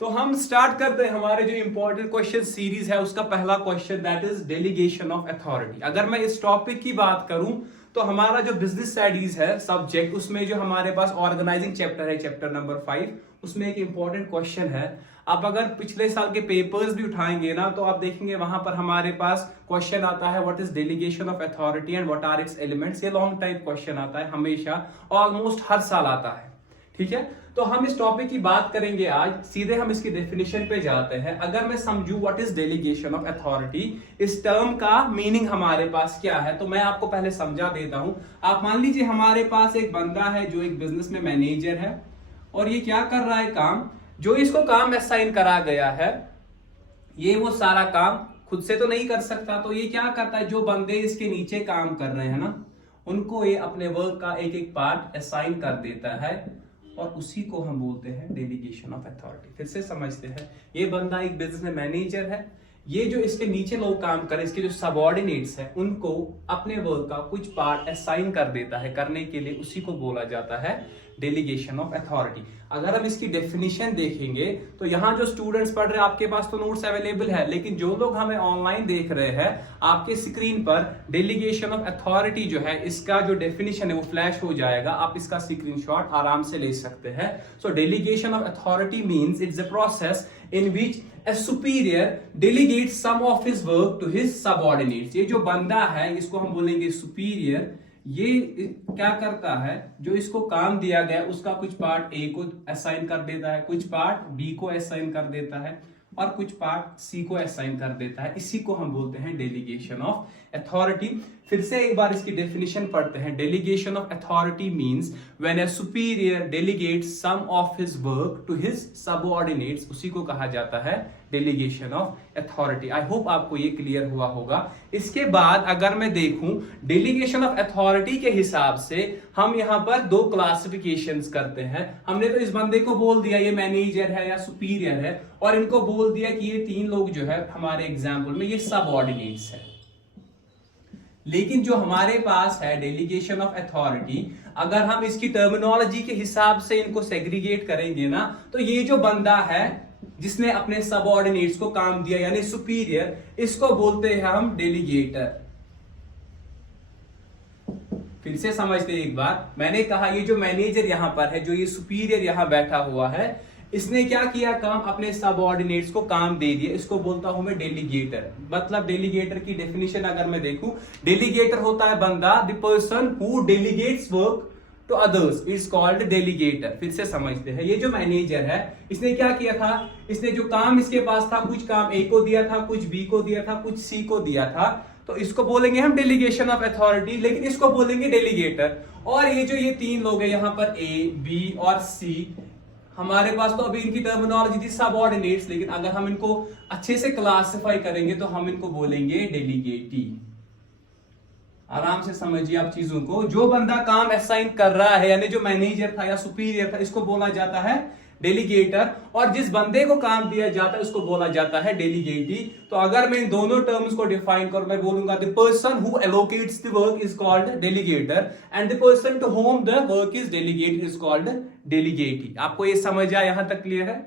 तो हम स्टार्ट करते हैं हमारे जो इंपॉर्टेंट क्वेश्चन सीरीज है उसका पहला question, that is delegation of authority. अगर मैं इस टॉपिक की बात करूं तो हमारा जो बिजनेस स्टडीज है सब्जेक्ट, उसमें जो हमारे पास ऑर्गेनाइजिंग चैप्टर है, चैप्टर नंबर 5, उसमें एक इंपॉर्टेंट क्वेश्चन है। आप अगर पिछले साल के पेपर्स भी उठाएंगे ना तो आप देखेंगे वहां पर हमारे पास क्वेश्चन आता है what is delegation of authority and what are its elements. ये लॉन्ग टाइप क्वेश्चन आता है हमेशा, ऑलमोस्ट हर साल आता है। ठीक है, तो हम इस टॉपिक की बात करेंगे आज। सीधे हम इसकी डेफिनेशन पे जाते हैं। अगर मैं समझूं what is delegation of authority, इस टर्म का मीनिंग हमारे पास क्या है, तो मैं आपको पहले समझा देता हूं। आप मान लीजिए हमारे पास एक बंदा है जो एक बिजनेस में मैनेजर है, और ये क्या कर रहा है, काम जो इसको काम असाइन करा गया है, ये वो सारा काम खुद से तो नहीं कर सकता। तो ये क्या करता है, जो बंदे इसके नीचे काम कर रहे हैं ना, उनको ये अपने वर्क का एक एक पार्ट असाइन कर देता है, और उसी को हम बोलते हैं डेलीगेशन ऑफ अथॉरिटी। फिर से समझते हैं, ये बंदा एक बिजनेस में मैनेजर है, ये जो इसके नीचे लोग काम कर, इसके जो सबऑर्डिनेट्स हैं, उनको अपने वर्क का कुछ पार्ट असाइन कर देता है करने के लिए, उसी को बोला जाता है डेलीगेशन ऑफ अथॉरिटी। अगर हम इसकी डेफिनेशन देखेंगे तो यहाँ जो स्टूडेंट्स पढ़ रहे हैं, आपके पास तो नोट्स अवेलेबल है, लेकिन जो लोग हमें ऑनलाइन देख रहे हैं, आपके स्क्रीन पर डेलीगेशन ऑफ अथॉरिटी जो है, इसका जो डेफिनेशन है वो फ्लैश हो जाएगा। आप इसका स्क्रीनशॉट आराम से ले सकते हैं। सो delegation of authority means it's a process in which a superior delegates some of his work to his subordinates। ये जो बंदा है, इसको हम बोलेंगे सुपीरियर। ये क्या करता है, जो इसको काम दिया गया उसका कुछ पार्ट ए को असाइन कर देता है, कुछ पार्ट बी को असाइन कर देता है, और कुछ पार्ट सी को असाइन कर देता है। इसी को हम बोलते हैं डेलीगेशन ऑफ अथॉरिटी। फिर से एक बार इसकी डेफिनेशन पढ़ते हैं। Delegation of authority means when a superior delegates some of his work to his subordinates, उसी को कहा जाता है delegation of authority. I hope आपको ये क्लियर हुआ होगा। इसके बाद अगर मैं देखूं डेलीगेशन ऑफ अथॉरिटी के हिसाब से, हम यहां पर दो क्लासिफिकेशंस करते हैं। हमने तो इस बंदे को बोल दिया ये मैनेजर है या सुपीरियर है, और इनको बोल दिया कि ये तीन लोग जो है हमारे एग्जाम्पल में ये सबऑर्डिनेट्स है। लेकिन जो हमारे पास है डेलीगेशन ऑफ अथॉरिटी, अगर हम इसकी टर्मिनोलॉजी के हिसाब से इनको सेग्रीगेट करेंगे ना, तो ये जो बंदा है जिसने अपने सबऑर्डिनेट्स को काम दिया यानी सुपीरियर, इसको बोलते हैं हम डेलीगेटर। फिर से समझते हैं एक बार, मैंने कहा ये जो मैनेजर यहां पर है, जो ये सुपीरियर यहां बैठा हुआ है, इसने क्या किया काम, अपने सबऑर्डिनेट्स को काम दे दिया, इसको बोलता हूं मैं डेलीगेटर। मतलब डेलीगेटर की डेफिनेशन अगर मैं देखूं, डेलीगेटर होता है बंदा, the person who delegates work to others is called delegator. फिर से समझते हैं, ये जो मैनेजर है, इसने क्या किया था, इसने जो काम इसके पास था, कुछ काम ए को दिया था, कुछ बी को दिया था, कुछ सी को दिया था, तो इसको बोलेंगे हम डेलीगेशन ऑफ अथॉरिटी, लेकिन इसको बोलेंगे डेलीगेटर। और ये जो ये तीन लोग हैं यहाँ पर, ए बी और सी, हमारे पास तो अभी इनकी टर्मिनोलॉजी थी सबऑर्डिनेट्स, लेकिन अगर हम इनको अच्छे से क्लासिफाई करेंगे तो हम इनको बोलेंगे डेलीगेटी। आराम से समझिए आप चीजों को। जो बंदा काम असाइन कर रहा है, यानी जो मैनेजर था या सुपीरियर था, इसको बोला जाता है डेलीगेटर, और जिस बंदे को काम दिया जाता है उसको बोला जाता है डेलीगेटी। तो अगर मैं इन दोनों टर्म्स को डिफाइन करूं, मैं बोलूंगा the person who allocates the work is called delegator, and the person to whom the work is delegate is called delegatee. आपको ये समझ आया, यहां तक क्लियर है?